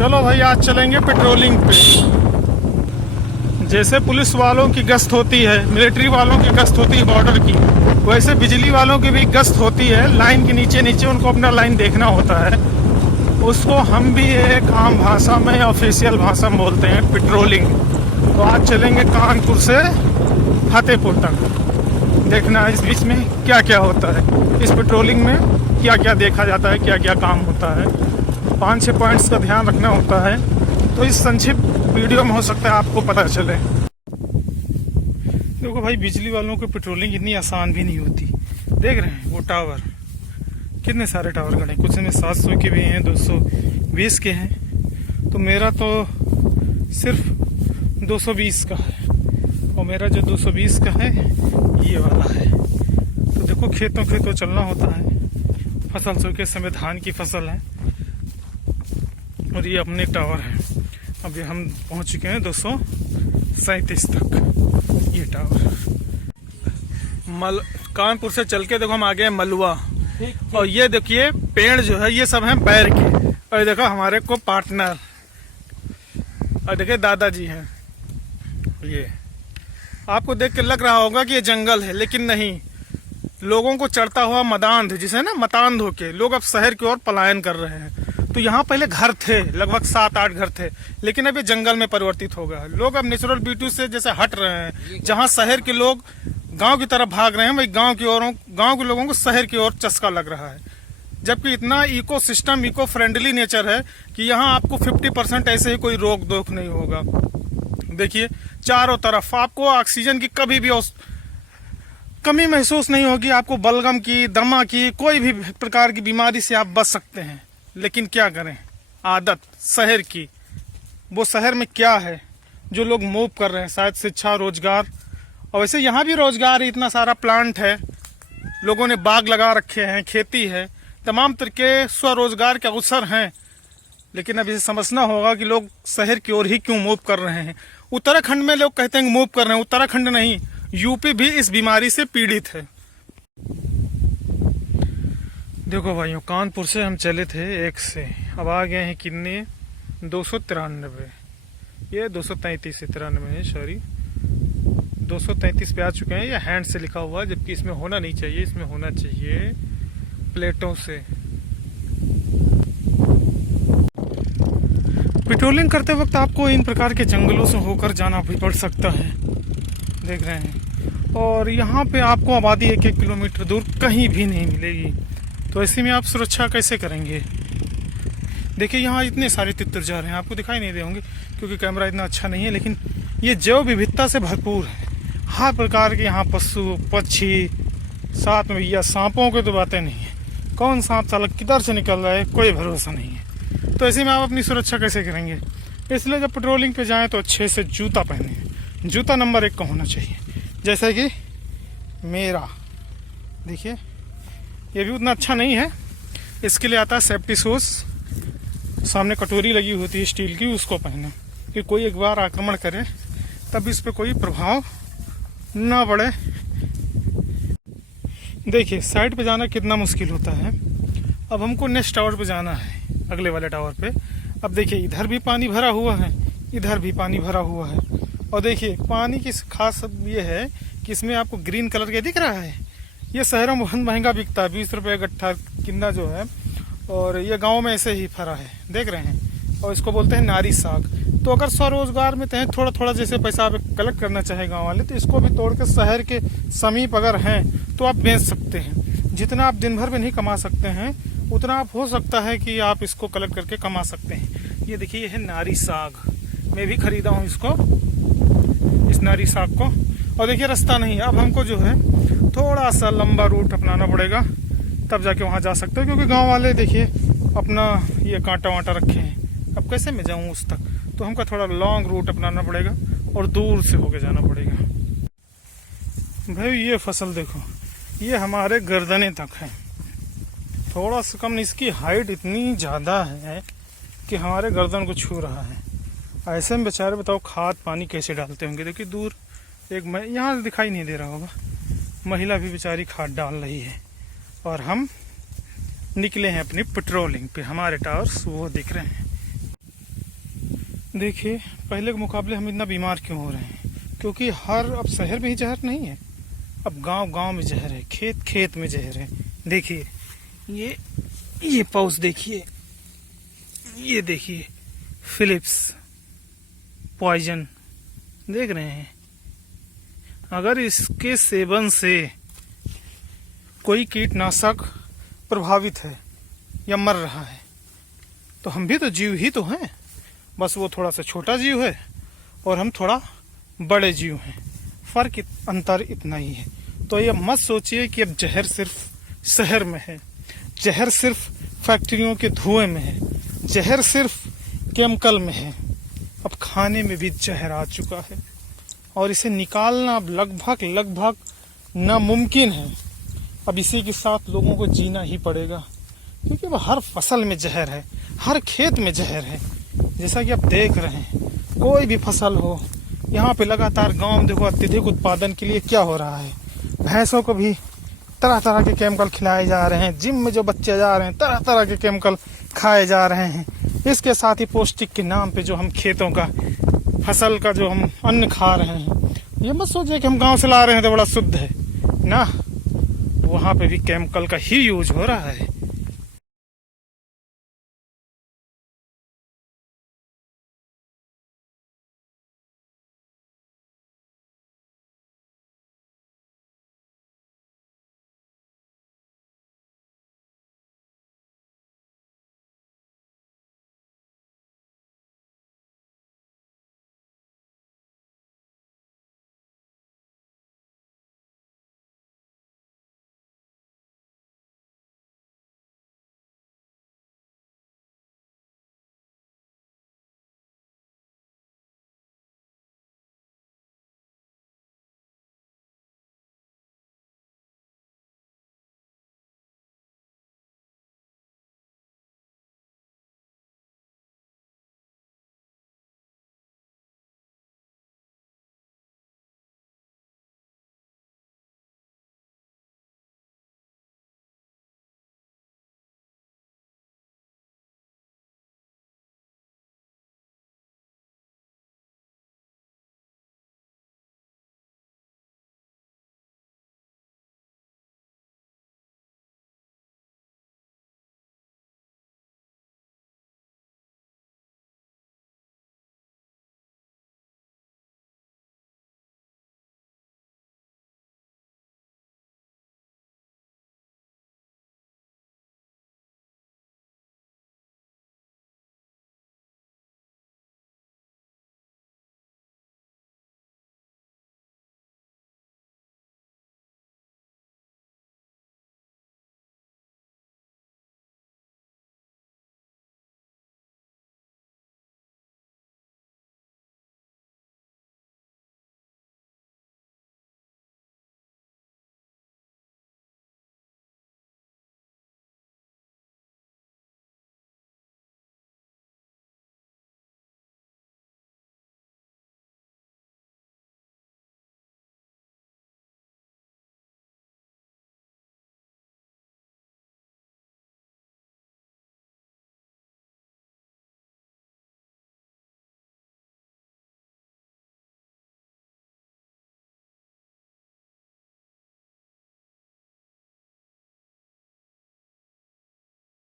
चलो भाई आज चलेंगे पेट्रोलिंग पे। जैसे पुलिस वालों की गश्त होती है, मिलिट्री वालों की गश्त होती है बॉर्डर की, वैसे बिजली वालों की भी गश्त होती है। लाइन के नीचे नीचे उनको अपना लाइन देखना होता है। उसको हम भी एक आम भाषा में, ऑफिशियल भाषा में बोलते हैं पेट्रोलिंग। तो आज चलेंगे कानपुर से फतेहपुर तक। देखना इस बीच में क्या क्या होता है, इस पेट्रोलिंग में क्या क्या देखा जाता है, क्या क्या काम होता है। 5-6 पॉइंट्स का ध्यान रखना होता है। तो इस संक्षिप्त वीडियो में हो सकता है आपको पता चले। देखो भाई, बिजली वालों की पेट्रोलिंग इतनी आसान भी नहीं होती। देख रहे हैं वो टावर, कितने सारे टावर खड़े हैं। कुछ में 700 के भी हैं, 220 के हैं। तो मेरा तो सिर्फ 220 का है, और मेरा जो 220 का है ये वाला है। तो देखो खेतों चलना होता है। फसल सूखे समय धान की फसल है, और ये अपने टावर है। अभी हम पहुंच चुके हैं 237 तक। ये टावर कानपुर से चल के देखो हम आ गए मलुआ। और ये देखिए पेड़ जो है ये सब हैं बैर के। और देखो हमारे को पार्टनर, और देखिए दादाजी हैं। ये आपको देख के लग रहा होगा कि ये जंगल है, लेकिन नहीं। लोगों को चढ़ता हुआ मदांध, जिसे ना मतांध होके लोग अब शहर की ओर पलायन कर रहे हैं। तो यहाँ पहले घर थे, लगभग 7-8 घर थे, लेकिन अभी जंगल में परिवर्तित हो गया। लोग अब नेचुरल ब्यूटी से जैसे हट रहे हैं। जहाँ शहर के लोग गांव की तरफ भाग रहे हैं, वही गांव के लोगों को शहर की ओर चस्का लग रहा है। जबकि इतना इकोसिस्टम, इको फ्रेंडली नेचर है कि यहाँ आपको 50% ऐसे ही कोई रोक टोक नहीं होगा। देखिए चारों तरफ आपको ऑक्सीजन की कभी भी कमी महसूस नहीं होगी। आपको बलगम की, दमा की, कोई भी प्रकार की बीमारी से आप बच सकते हैं। लेकिन क्या करें, आदत शहर की। वो शहर में क्या है जो लोग मूव कर रहे हैं, शायद शिक्षा, रोजगार। और वैसे यहाँ भी रोजगार है, इतना सारा प्लांट है, लोगों ने बाग लगा रखे हैं, खेती है, तमाम तरह के स्वरोजगार के अवसर हैं। लेकिन अब इसे समझना होगा कि लोग शहर की ओर ही क्यों मूव कर रहे हैं। उत्तराखंड में लोग कहते हैं कि मूव कर रहे हैं, उत्तराखंड नहीं, यूपी भी इस बीमारी से पीड़ित है। देखो भाइयों, कानपुर से हम चले थे 1 से, अब आ गए हैं कितने, 293। ये 233 से 93 है, सॉरी 233 पे आ चुके हैं। ये हैंड से लिखा हुआ है, जबकि इसमें होना नहीं चाहिए, इसमें होना चाहिए प्लेटों से। पेट्रोलिंग करते वक्त आपको इन प्रकार के जंगलों से होकर जाना भी पड़ सकता है, देख रहे हैं। और यहाँ पे आपको आबादी 1-1 किलोमीटर दूर कहीं भी नहीं मिलेगी। तो ऐसे में आप सुरक्षा कैसे करेंगे। देखिए यहाँ इतने सारे तितर जा रहे हैं, आपको दिखाई नहीं दे होंगे क्योंकि कैमरा इतना अच्छा नहीं है। लेकिन ये जैव विविधता से भरपूर है, हर प्रकार के यहाँ पशु पक्षी, साथ में भैया सांपों की तो बातें नहीं है। कौन सांप साला किधर से निकल रहा है, कोई भरोसा नहीं है। तो ऐसे में आप अपनी सुरक्षा कैसे करेंगे। इसलिए जब पेट्रोलिंग पे जाएँ तो अच्छे से जूता पहने। जूता नंबर 1 का होना चाहिए, जैसे कि मेरा। देखिए ये भी उतना अच्छा नहीं है, इसके लिए आता है सेफ्टी शूज। सामने कटोरी लगी होती है स्टील की, उसको पहने कि कोई एक बार आक्रमण करे तब इस पे कोई प्रभाव ना पड़े। देखिए साइड पे जाना कितना मुश्किल होता है। अब हमको नेक्स्ट टावर पे जाना है, अगले वाले टावर पे। अब देखिए इधर भी पानी भरा हुआ है, इधर भी पानी भरा हुआ है। और देखिए पानी की खास ये है कि इसमें आपको ग्रीन कलर के दिख रहा है। ये शहरों में बहुत महंगा बिकता है, 20 रुपये गट्ठा किन्ना जो है। और ये गांव में ऐसे ही फरा है, देख रहे हैं। और इसको बोलते हैं नारी साग। तो अगर स्वरोजगार में तहें थोड़ा थोड़ा जैसे पैसा आप कलेक्ट करना चाहे गांव वाले, तो इसको भी तोड़ के शहर के समीप अगर हैं तो आप बेच सकते हैं। जितना आप दिन भर में नहीं कमा सकते हैं, उतना आप हो सकता है कि आप इसको कलेक्ट करके कमा सकते हैं। ये देखिए, ये है नारी साग। मैं भी खरीदा हूँ इसको, इस नारी साग को। और देखिए रास्ता नहीं है, अब हमको जो है थोड़ा सा लंबा रूट अपनाना पड़ेगा, तब जाके वहाँ जा सकते हो। क्योंकि गांव वाले देखिए अपना ये कांटा वांटा रखे हैं। अब कैसे मैं जाऊँ उस तक, तो हमको थोड़ा लॉन्ग रूट अपनाना पड़ेगा और दूर से होके जाना पड़ेगा। भाई ये फसल देखो, ये हमारे गर्दने तक है, थोड़ा सा कम। इसकी हाइट इतनी ज़्यादा है कि हमारे गर्दन को छू रहा है। ऐसे में बेचारे बताओ खाद पानी कैसे डालते होंगे। देखिए दूर एक यहाँ से दिखाई नहीं दे रहा होगा, महिला भी बेचारी खाद डाल रही है। और हम निकले हैं अपनी पेट्रोलिंग पे, हमारे टावर्स वो दिख रहे हैं। देखिए, पहले के मुकाबले हम इतना बीमार क्यों हो रहे हैं? क्योंकि अब शहर में ही जहर नहीं है, अब गांव गांव में जहर है, खेत खेत में जहर है। देखिए ये पाउच देखिए, ये देखिए फिलिप्स पॉइजन, देख रहे हैं? अगर इसके सेवन से कोई कीटनाशक प्रभावित है या मर रहा है तो हम भी तो जीव ही तो हैं, बस वो थोड़ा सा छोटा जीव है और हम थोड़ा बड़े जीव हैं, अंतर इतना ही है। तो ये मत सोचिए कि अब जहर सिर्फ शहर में है, जहर सिर्फ फैक्ट्रियों के धुएं में है, जहर सिर्फ केमिकल में है। अब खाने में भी जहर आ चुका है और इसे निकालना अब लगभग नामुमकिन है। अब इसी के साथ लोगों को जीना ही पड़ेगा, क्योंकि अब हर फसल में जहर है, हर खेत में जहर है। जैसा कि आप देख रहे हैं, कोई भी फसल हो, यहाँ पे लगातार गांव में देखो अत्यधिक उत्पादन के लिए क्या हो रहा है, भैंसों को भी तरह तरह के केमिकल खिलाए जा रहे हैं, जिम में जो बच्चे जा रहे हैं तरह तरह के केमिकल खाए जा रहे हैं। इसके साथ ही पौष्टिक के नाम पे जो हम खेतों का फसल का जो हम अन्न खा रहे हैं, ये मत सोचिए कि हम गांव से ला रहे हैं तो बड़ा शुद्ध है ना, वहाँ पे भी केमिकल का ही यूज हो रहा है।